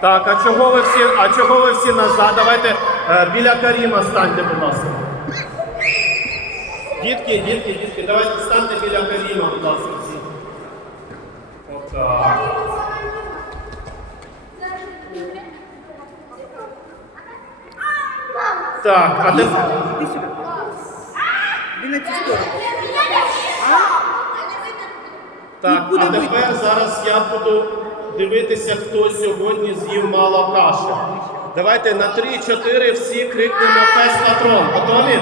Так, а чого ви всі, а чого ви всі назад? Давайте е, біля Каріма станьте, будь ласка. Дітки, дітки, дітки, давайте станьте біля Каріма, будь ласка, всі. Отак. Так, а на цю сторону. Так, а тепер зараз я буду дивитися, хто сьогодні з'їв мало каші. Давайте на 3-4 всі крикнемо пес патрон. Готові?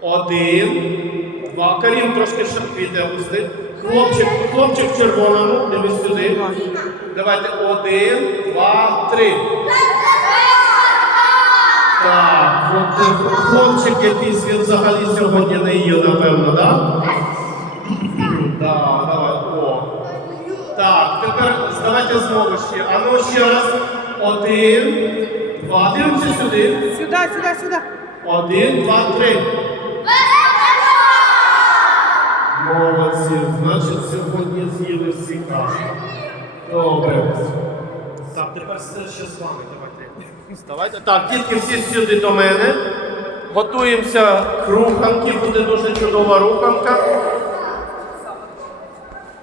Один, два. Карім трошки шарпіте усти. Хлопчик, хлопчик в червоному, дивись сюди. Давайте один, два, три. Так, хлопчик він взагалі сьогодні не їв, напевно, так? Да, Так, тепер давайте знову ще. А ну ще раз. Один, два. Дивимося сюди. Сюди, сюди, сюди. Один, два, три. Молодці. Значить, сьогодні з'їли всі каші. Добре. Так, тепер все ще з вами. Давайте. Вставайте. Так, дітки всі сюди до мене. Готуємося к руханки, буде дуже чудова руханка.